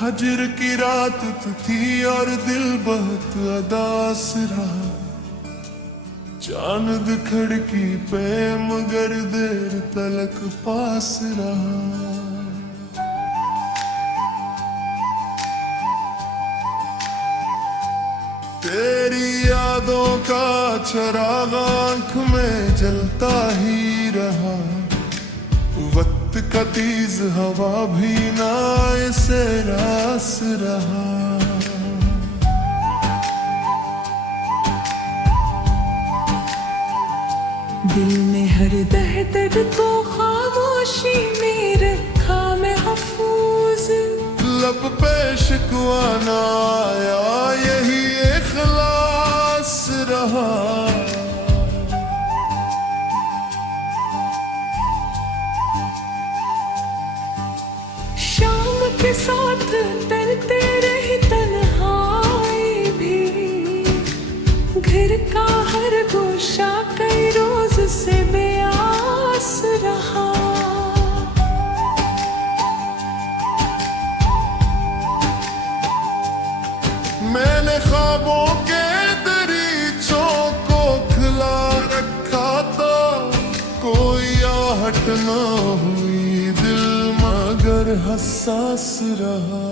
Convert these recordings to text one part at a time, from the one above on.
हजर की रात तो थी और दिल बहुत अदास रहा। चांद खिड़की पे मगर देर तलक पास रहा। तेरी यादों का चराग आंख में जलता ही रहा। वक्त का तेज हवा भी ना ऐसे रास रहा। दिल ने हर दर्द को खामोशी में रखा महफूज। लब पे शिकवा ना आया, यही इखलास रहा। के साथ तलते रही तन्हाई भी। घर का हर गोशा कई रोज से बेआस रहा। मैंने ख्वाबों के दरीचों को खुला रखा था। कोई आहट न हुई, दिल मगर हसास रहा।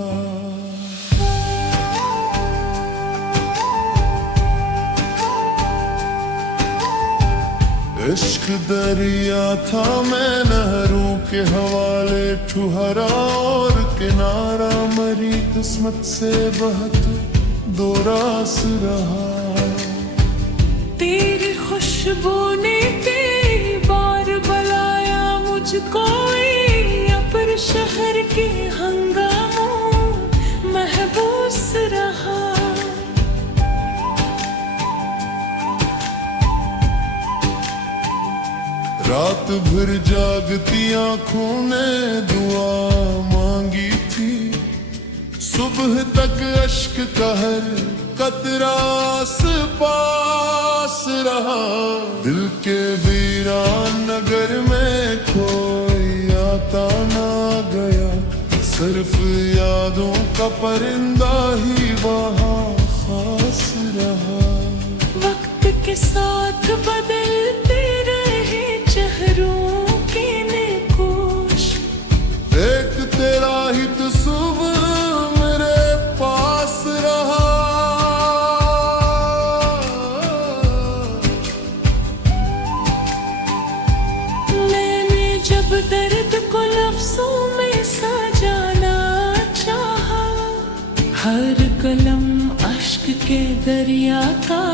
इश्क दरिया था, मैं नहरों के हवाले ठुहरा और किनारा मरी किस्मत से बहुत दो रास रहा। तेरी खुशबू ने कई बार बुलाया मुझको। पर शहर के हंगामों महबूस रहा। रात भर जागती आंखों ने दुआ मांगी थी। सुबह तक अश्क का हर कतरा पास रहा। दिल के वीरान नगर में कोई आता ना गया। सिर्फ यादों का परिंदा ही वहाँ खास रहा। वक्त के साथ बदलते रहे चेहरों के नकोश। एक तेरा ही तो सुबह मेरे पास रहा। मैंने जब दर्द को लफ्जों में सजाना चाहा। हर कलम अश्क के दरिया का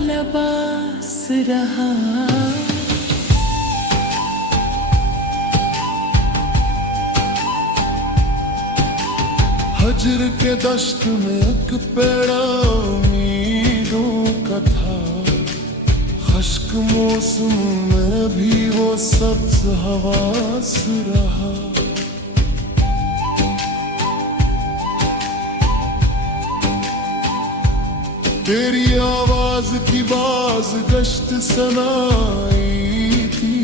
लबास रहा। हजर के दश्त में एक पेड़ा उम्मीदों का था। खश्क मौसम में भी वो सब्ज हवास रहा। तेरी आवाज की बाज गश्त सनाई थी।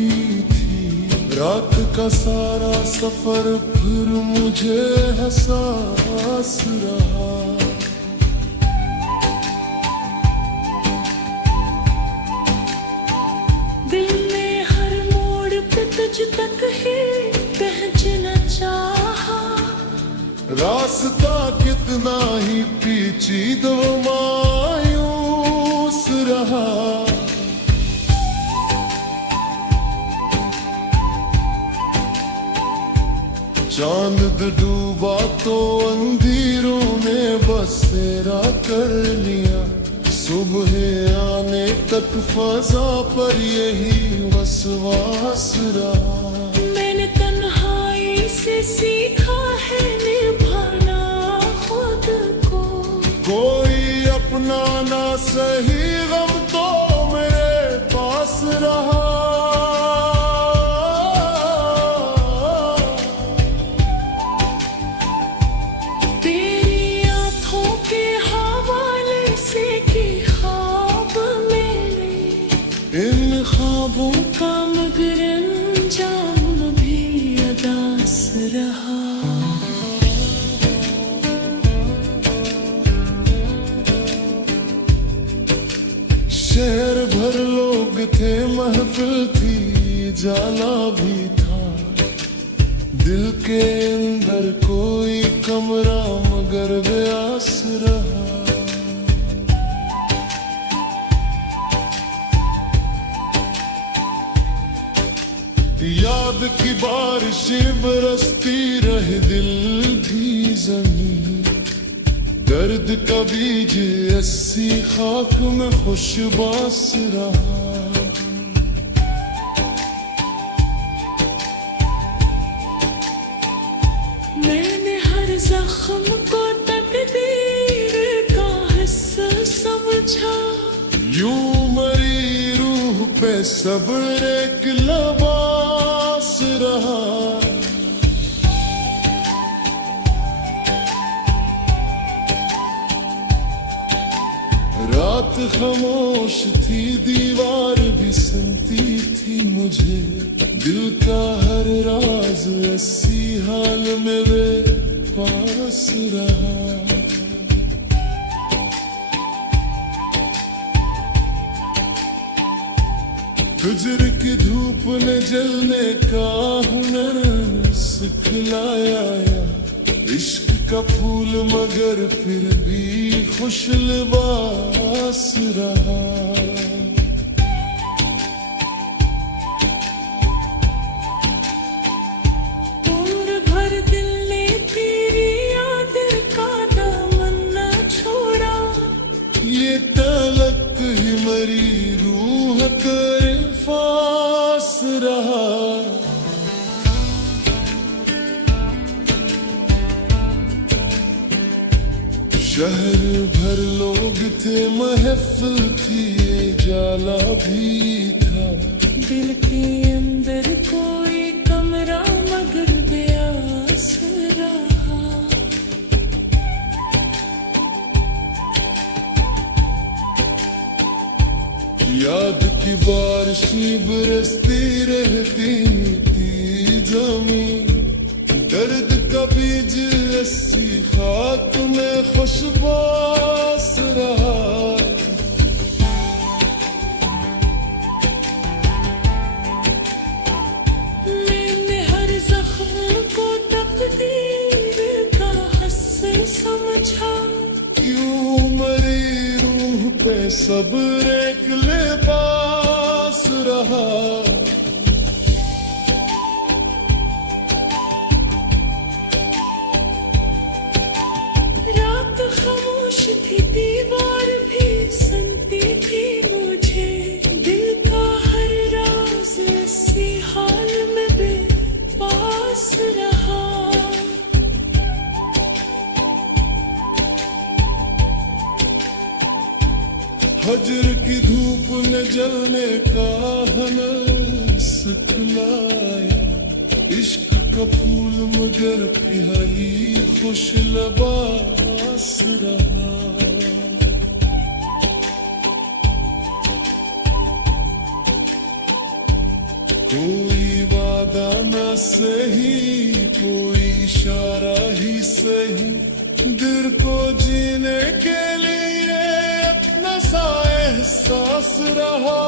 रात का सारा सफर फिर मुझे एहसास रहा। दिल ने हर मोड़ पे तुझ तक ही पहुंचना चाहा। रास्ता कितना ही पेचीदा मायूस रहा। चांद डूबा तो अंधेरों ने बसेरा कर लिया। सुबह आने तक फजा पर यही वसवास रहा। मैंने तन्हाई से सीखा है निभाना खुद को। कोई अपना ना सही गम तो मेरे पास रहा। महफिल थी जाला भी था, दिल के अंदर कोई कमरा मगर व्यास रहा। याद की बारिशें बरसती रहे, दिल भी जमीन, दर्द का बीज ऐसी खाक में खुशबास रहा। मैंने हर जख्म को तकदीर का हिस्सा समझा, यूं मरी रूह पे सब्र एक लिबास रहा। रात खामोश थी, दीवार भी सुनती थी मुझे, दिल का हर राज ऐसी हाल में वे पास रहा। गुजर की धूप ने जलने का हुनर सिखलाया, इश्क का फूल मगर फिर भी खुश लिबास रहा। और भर दिल ने तेरी याद का दामन न छोड़ा, ये तलक ही मरी रूह कर फास रहा। शहर भर लोग थे, महफिल थी, ये जाला भी था, दिल के अंदर कोई कमरा मगर बेआस रहा। याद की बारिशें बरसती रहती थी जमीन, दर्द का बीज ऐसी खाक में खुशबास रहा। मैंने हर जख्म को तकदीर का हिस्सा समझा, यूं मरी रूह पे सब्र एक लिबास रहा। रात खामोश थी, दीवार भी सुनती थी मुझे, दिल का हर राज ऐसी हाल में बेपास रहा। हजर की धूप ने जलने का हुनर सिखलाया, इश्क का फूल मगर फिर खुश लिबास रहा। कोई वादा न सही, कोई इशारा ही सही, दिल को जीने के लिए अपना सा एहसास रहा।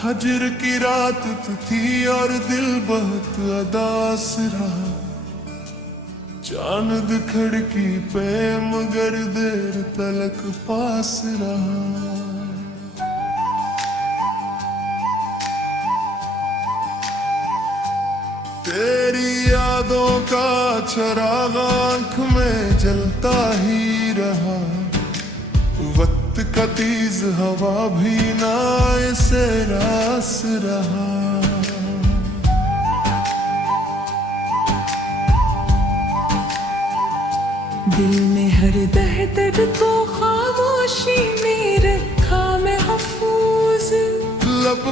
हजर की रात थी और दिल बहुत अदास रहा, चांद खिड़की पे मगर देर तलक पास रहा। तेरी यादों का चराग आंख में जलता ही रहा, वक्त का तेज हवा भी ना ऐसे रास रहा। दिल में हर दर्द को खामोशी में रखा मैं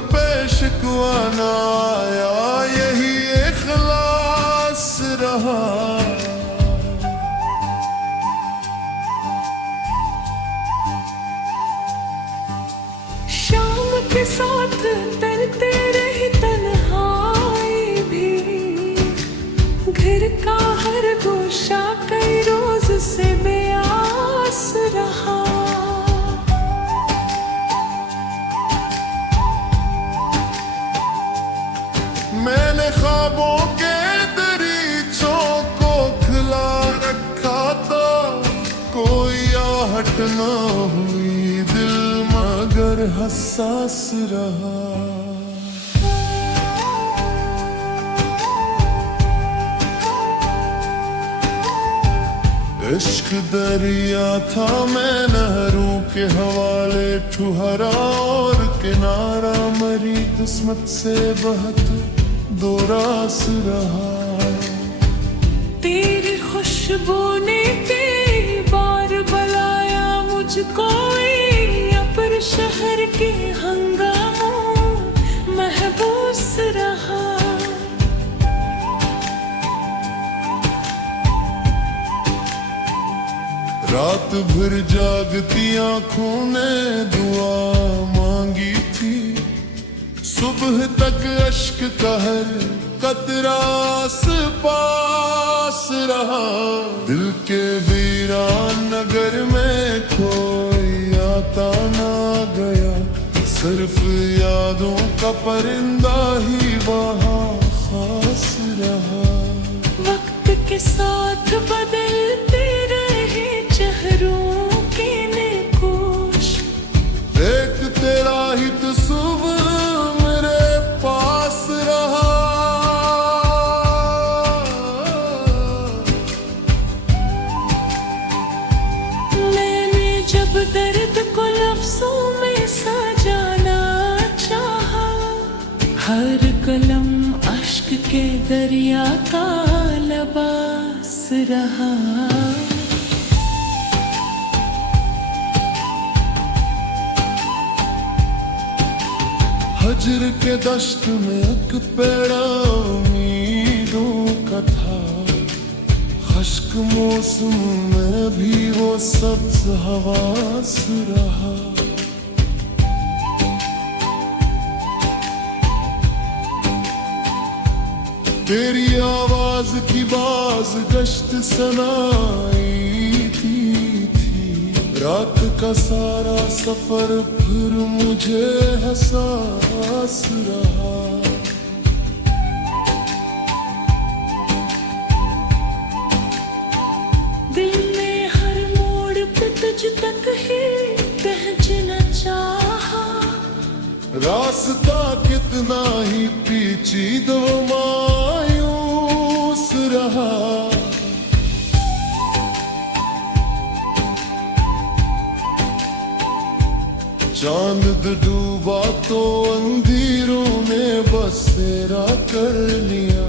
पे शिकवा ना आया, यही इखलास रहा। शाम के साथ तलते रही तन्हाई भी, घर का हर गोशा कई रोज से बेआस रहा। मैंने ख्वाबों के दरीचों को खुला रखा था, कोई आहट न हुई, दिल मगर हसास रहा। इश्क दरिया था, मैं नहरों के हवाले ठुहरा, और किनारा मरी किस्मत से बहत दो रास रहा। तेरी खुशबू ने कई बार बुलाया मुझको, अपर शहर के हंगामों महबूस रहा। रात भर जागती आंखों ने दुआ मांगी थी, सुबह तक अश्क का हर कतरा आस पास रहा। दिल के वीरान नगर में कोई आता ना गया, सिर्फ यादों का परिंदा ही वहाँ खास रहा। वक्त के साथ बदलते रहे चेहरों के नकोश, एक तेरा ही तो सुबह मेरे पास रहा। मैंने जब दर्द को लफ्जों में सजाना चाहा, हर कलम अश्क के दरिया का लबास रहा। हजर के दश्त में एक पेड़ा उम्मीदों का था, खश्क मौसम में भी वो सब्ज हवास रहा। तेरी आवाज की बाज गश्त सनाई थी, रात का सारा सफर फिर मुझे एहसास रहा। दिल में हर मोड़ पे तुझ तक ही पहुंचना चाहा, रास्ता कितना ही पेचीदा मायूस रहा। चांद डूबा तो अंधेरों ने बसेरा कर लिया,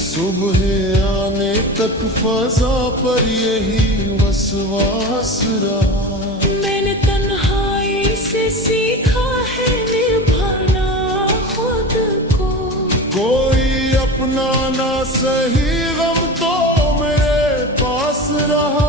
सुबह आने तक फजा पर यही वसवास रहा। मैंने तन्हाई से सीखा है निभाना खुद को, कोई अपना ना सही गम तो मेरे पास रहा।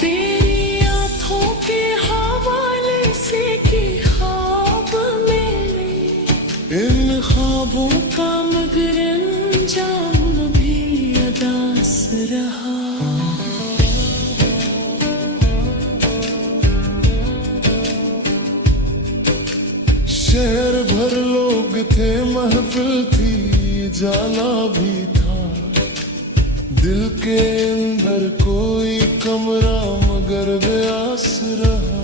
तेरी आंखों के हवाले से की ख्वाब मेरे, इन ख्वाबों का मगर अंजाम भी अदास रहा। शहर भर लोग थे, महफिल थी, जाला भी था, दिल के अंदर कोई कमरा मगर बेआस रहा।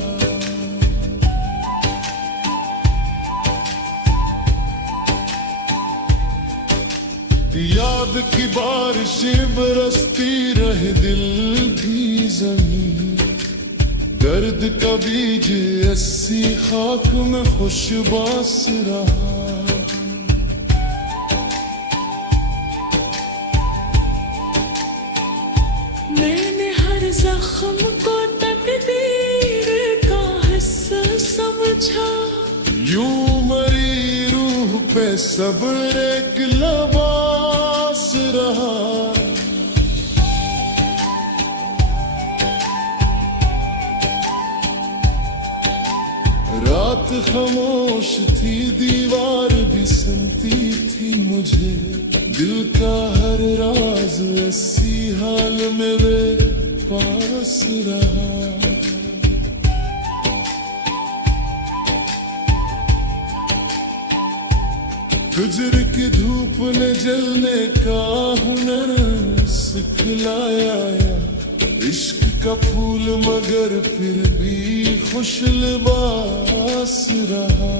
याद की बारिशें बरसती रहे, दिल भी जमीन, दर्द का बीज ऐसी खाक में खुशबास रहा। मैंने हर जख्म सब्र एक लिबास रहा। रात खामोश थी, दीवार भी सुनती थी मुझे। दिल का हर राज ऐसी हाल में वे पास रहा। गुजर की धूप ने जलने का हुनर सिखलाया। इश्क का फूल मगर फिर भी खुश लिबास रहा।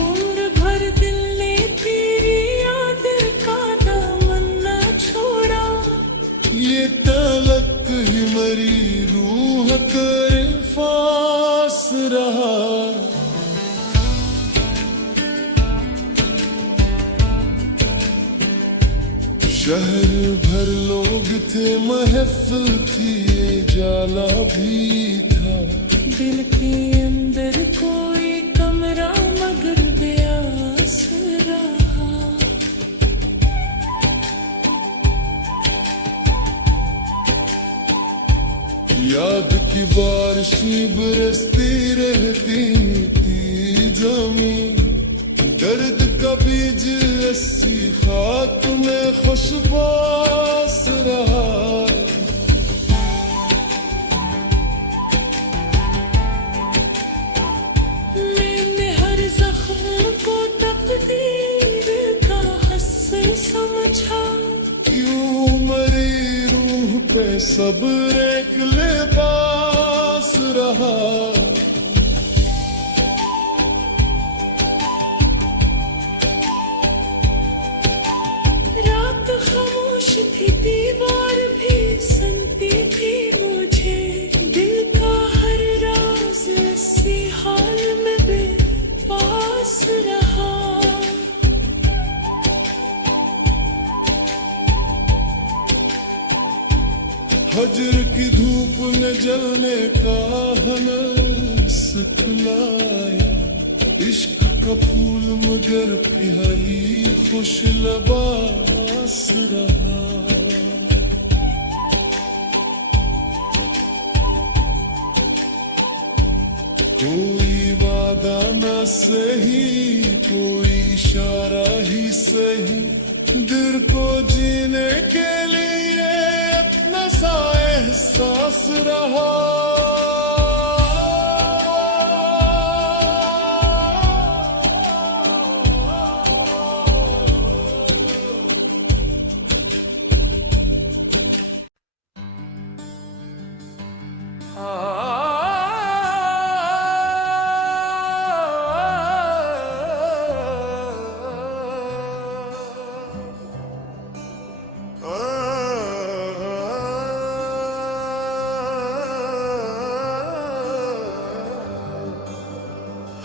उम्र भर दिल ने तेरी याद का दामन न छोड़ा। ये तलक ही मरी रूह कर फास रहा। शहर भर लोग थे, महफिल थी, ये जाला भी था। दिल के अंदर कोई कमरा मगर बेआस रहा। याद की बारिशें बरसती रहती थी जमीन। दर्द का बीज ऐसी खाक में खुशबास रहा। मैंने हर जख्म को तकदीर का हस्र समझा। क्यों मरी रूह पे सब्र एक लिबास रहा। रात खामोश थी, दीवार भी सुनती थी मुझे। दिल का हर राज ऐसी हाल में बेपास रहा। हजर की धूप ने जलने का हुनर सिखलाया। इश्क का फूल मगर पिहाई खुश लिबास रहा। कोई वादा न सही, कोई इशारा ही सही। दिल को जीने के लिए अपना सा एहसास रहा।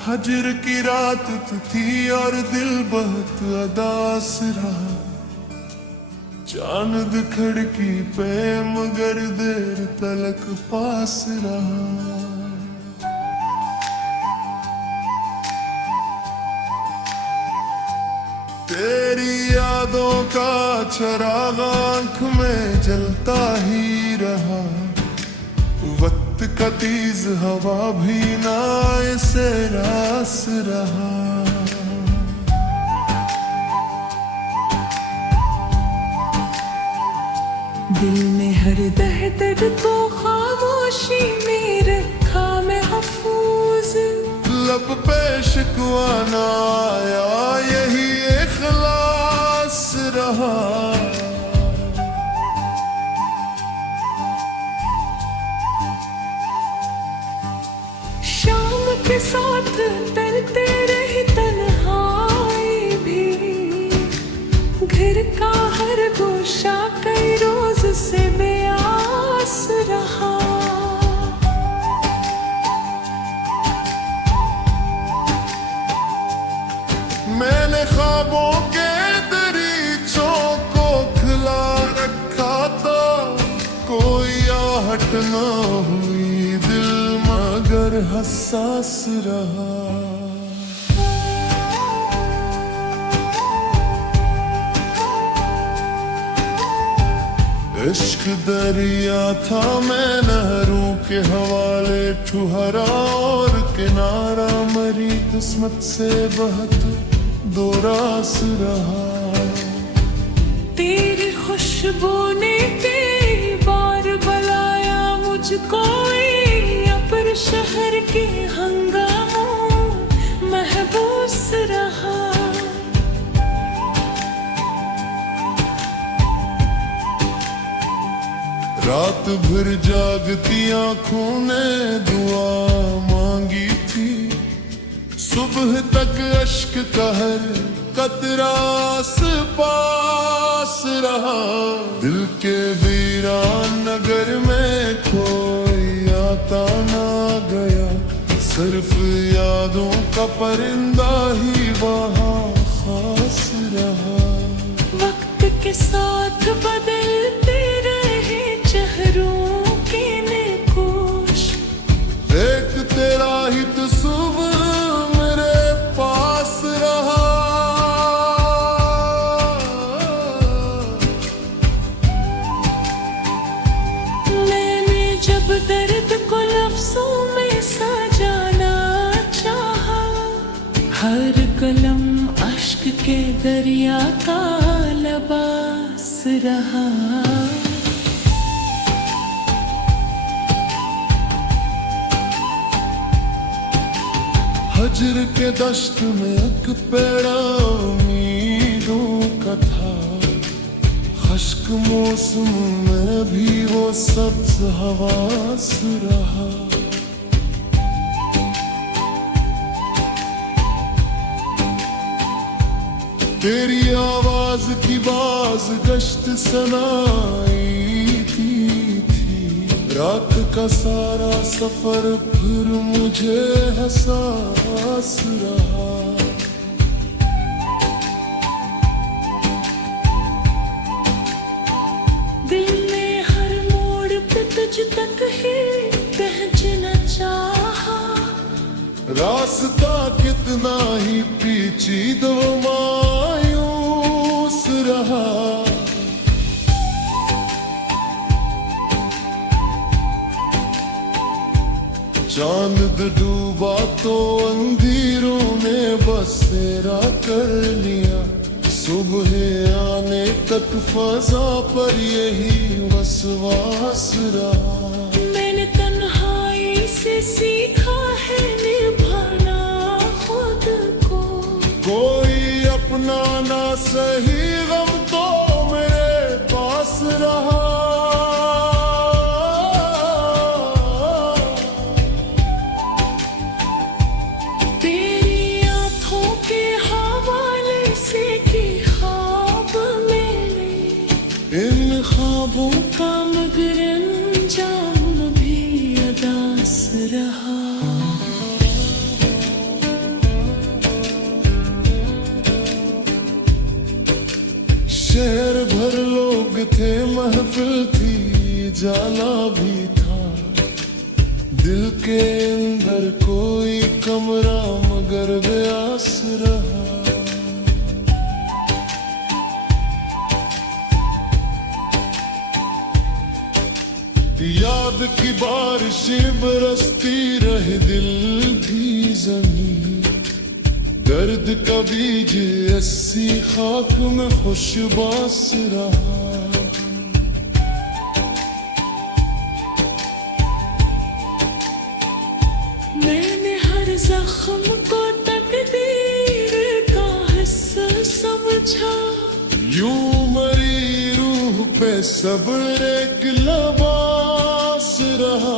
हजर की रात थी और दिल बहुत अदास रहा। चांद खिड़की पे मगर देर तलक पास रहा। तेरी यादों का चराग आंख में जलता ही रहा। वक्त का तेज हवा भी ना ऐसे रास रहा। दिल में हर दर्द को खामोशी में रखा मैं महफूज। लब पे शिकवा ना आया, यही इखलास रहा। शाम के साथ तलते रही तन्हाई भी। घर का हर गोशा कई रोज से बेआस रहा। मैंने ख्वाबों के दरीचों को खुला रखा था। कोई आहट न हुई दिल हसास रहा। इश्क दरिया था, मैं नहरों के हवाले ठुहरा और किनारा मरी किस्मत से बहत दो रास रहा। तेरी खुशबू ने कई बार बुलाया मुझको, अपर शहर के हंगामों महबूस रहा। रात भर जागती आंखों ने दुआ मांगी थी, सुबह तक अश्क का हर कतरा पास रहा। दिल के वीरान नगर में कोई आता ना गया, सिर्फ यादों का परिंदा ही वहाँ खास रहा। वक्त के साथ बदलते रहे चेहरों के नकोश, एक तेरा ही तो सुबह मेरे पास रहा। मैंने जब दर्द को लफ्जों में सजाना चाहा, हर कलम अश्क के दरिया का लबास रहा। हजर के दश्त में एक पेड़ा उम्मीदों का था, खश्क मौसम में भी वो सब्ज हवास रहा। तेरी आवाज की बाज गश्त सनाई थी, रात का सारा सफर फिर मुझे एहसास रहा। दिल ने हर मोड़ पे तुझ तक ही पहुंचना चाहा, रास्ता कितना ही पेचीदा मायूस रहा। चांद डूबा तो अंधेरों ने बसेरा कर लिया, सुबह आने तक फजा पर यही वसवास रहा। मैंने तन्हाई से सीखा है निभाना खुद को, कोई अपना ना सही गम तो मेरे पास रहा। तेरी आंखों के हवाले से की ख्वाब मेरे, इन ख्वाबों का मगर अंजाम भी अदास रहा। शहर भर लोग थे, महफिल थी, जाला भी था, दिल के अंदर कोई कमरा मगर व्यास रहा। याद की बारिशें बरसती रहे, दिल भी जमीन, दर्द का बीज ऐसी खाक में खुशबास रहा। मैंने हर जख्म को तकदीर का हिस्सा समझा, यूं मरी रूह पे सब्र एक लबास रहा।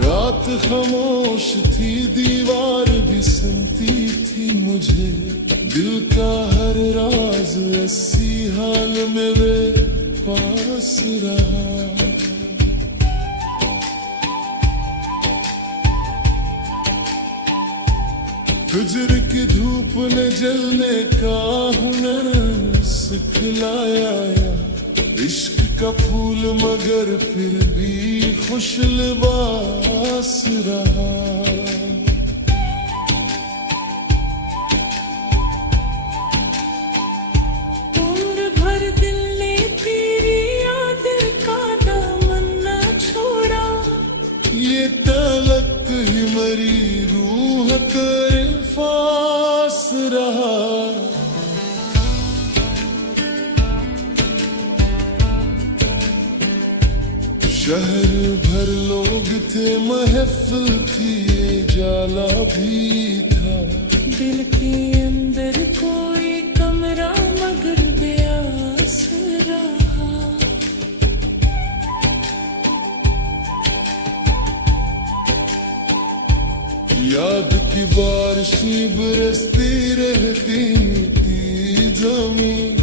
रात खामोश थी, दीवार भी सुनती थी मुझे, दिल का हर राज ऐसी हाल में वे पास रहा। हिजर की धूप ने जलने का हुनर सिखलाया या इश्क का फूल मगर फिर भी खुश लिबास रहा। उम्र भर दिल ने तेरी याद का दामन न छोड़ा, ये तलक ही मरी रूह कर फास रहा। शहर भर लोग थे, महफिल थी, ये जाला भी था। दिल के अंदर कोई कमरा मगर बेआस रहा। याद की बारिशें बरसती रहती थी जमीन,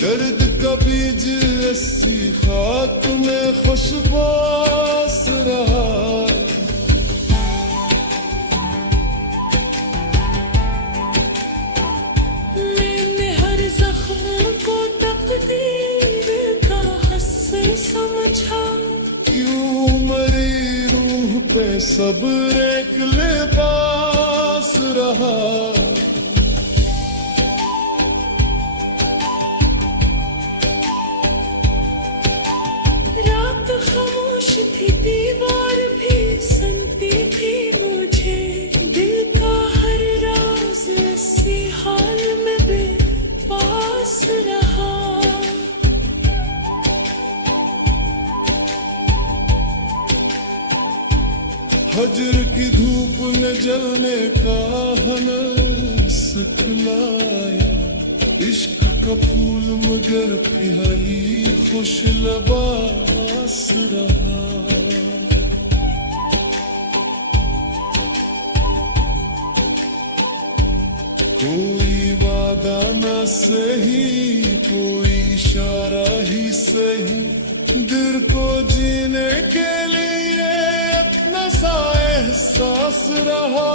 दर्द का बीज ऐसी खाक में खुशबास रहा। मैंने हर जख्म को तकदीर का हस्स समझा, क्यों मरी रूह पे सब्र एक लिबास रहा। रात खामोश थी, दीवार भी सुनती थी मुझे, दिल का हर राज ऐसी हाल में बेपास रहा। हजर की धूप ने जलने का हुनर सिखलाया, इश्क का फूल मगर फिर ही खुश लिबास रहा। कोई वादा न सही, कोई इशारा ही सही, दिल को जीने के लिए अपना सा एहसास रहा।